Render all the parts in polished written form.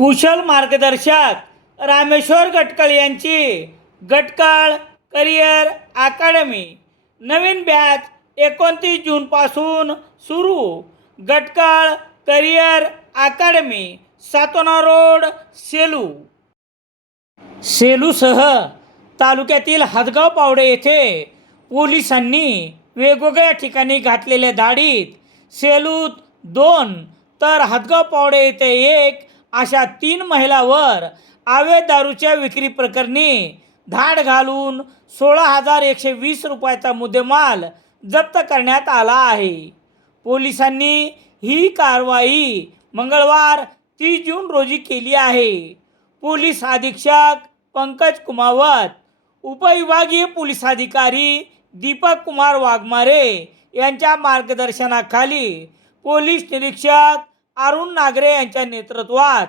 कुशल मार्गदर्शक रामेश्वर गटकळ यांची Gatkal career academy नवीन बॅच 29 जूनपासून सुरू. Gatkal career academy, Satona road, Selu. सेलूसह तालुक्यातील हदगाव पावडे येथे पोलिसांनी वेगवेगळ्या ठिकाणी घातलेल्या धाडीत सेलूत 2 तर हदगाव पावडे येथे 1 अशा 3 महिलांवर अवैध दारूच्या विक्री प्रकरणी धाड घालून 16,120 रुपयाचा मुद्देमाल जप्त करण्यात आला आहे. पोलिसांनी ही कारवाई मंगळवार 30 जून रोजी केली आहे. पोलीस अधीक्षक पंकज कुमावत, उपविभागीय पोलीस अधिकारी दीपक कुमार वाघमारे यांच्या मार्गदर्शनाखाली पोलीस निरीक्षक अरुण नागरे यांच्या नेतृत्वात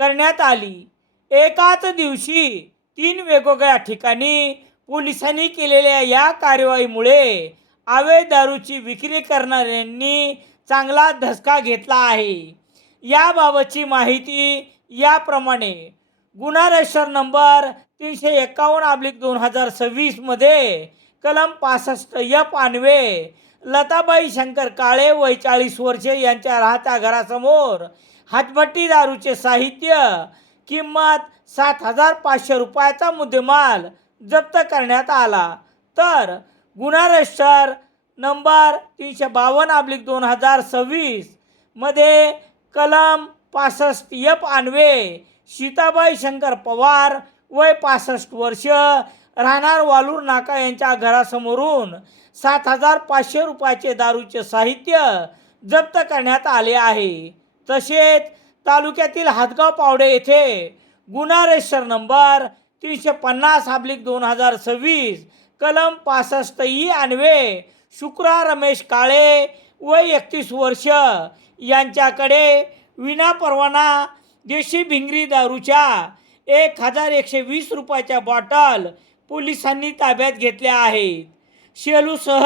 करण्यात आली. एकाच दिवशी 3 वेगवेगळ्या ठिकाणी पोलिसांनी केलेल्या या कारवाईमुळे अवैध दारूची विक्री करणाऱ्यांनी चांगला धसका घेतला आहे. याबाबतची माहिती याप्रमाणे. गुन्हा रजिस्टर नंबर 351/2026 मध्ये कलम 65F अन्वये लताबाई शंकर काळे वय 40 वर्षे यांच्या राहत्या घरासमोर हातभट्टी दारूचे साहित्य किंमत 7,500 रुपयाचा मुद्देमाल जप्त करण्यात आला. तर गुन्हा रजिस्टर नंबर 352/2026 मध्ये कलम 65F अन्वये सीताबाई शंकर पवार वय 65 वर्ष राहणार वालूर नाका यांच्या घरासमोरून 7,500 रुपयाचे दारूचे साहित्य जप्त करण्यात आले आहे. तसेच तालुक्यातील हदगाव पावडे येथे गुन्हा रजिस्टर नंबर 350/2026 कलम 65E अन्वये शुक्रा रमेश काळे वय 31 वर्ष यांच्याकडे विनापरवाना देशी भिंगरी दारूच्या 1,120 रुपयाच्या बॉटल पोलिसांनी ताब्यात घेतल्या आहेत. सेलूसह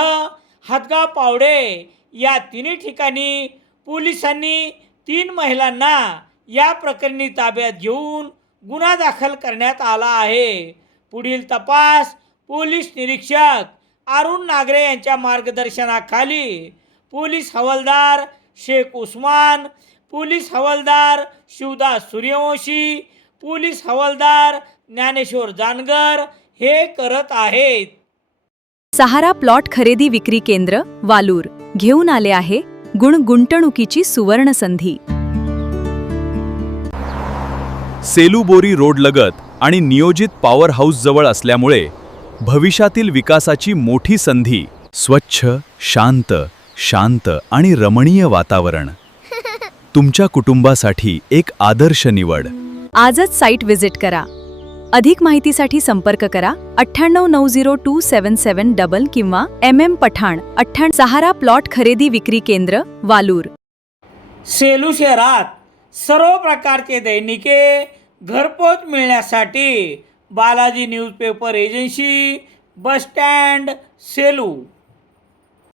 हदगाव पावडे या 3 ठिकाणी पोलिसांनी 3 महिलांना या प्रकरणी ताब्यात घेऊन गुन्हा दाखल करण्यात आला आहे. पुढील तपास पोलीस निरीक्षक अरुण नागरे यांच्या मार्गदर्शनाखाली पोलीस हवालदार शेख उस्मान, पोलीस हवालदार शिवदास सूर्यवंशी, पोलीस हवालदार ज्ञानेश्वर जानगर हे करत आहेत. सहारा प्लॉट खरेदी विक्री केंद्र वालूर घेऊन आले आहे गुंतवणुकीची सुवर्ण संधी. सेलू बोरी रोड लगत आणि नियोजित पॉवर हाऊस जवळ असल्यामुळे भविष्यातील विकासाची मोठी संधी. स्वच्छ, शांत आणि रमणीय वातावरण. तुमच्या कुटुंबासाठी एक आदर्श निवड. आजच साईट व्हिजिट करा. अधिक माहितीसाठी संपर्क करा 98902777 किंवा पठाण 98. सहारा प्लॉट खरेदी विक्री केंद्र वालूर. सेलू शहरात सर्व प्रकारचे दैनिके घरपोच मिळण्यासाठी Balaji newspaper agency, bus stand, Selu.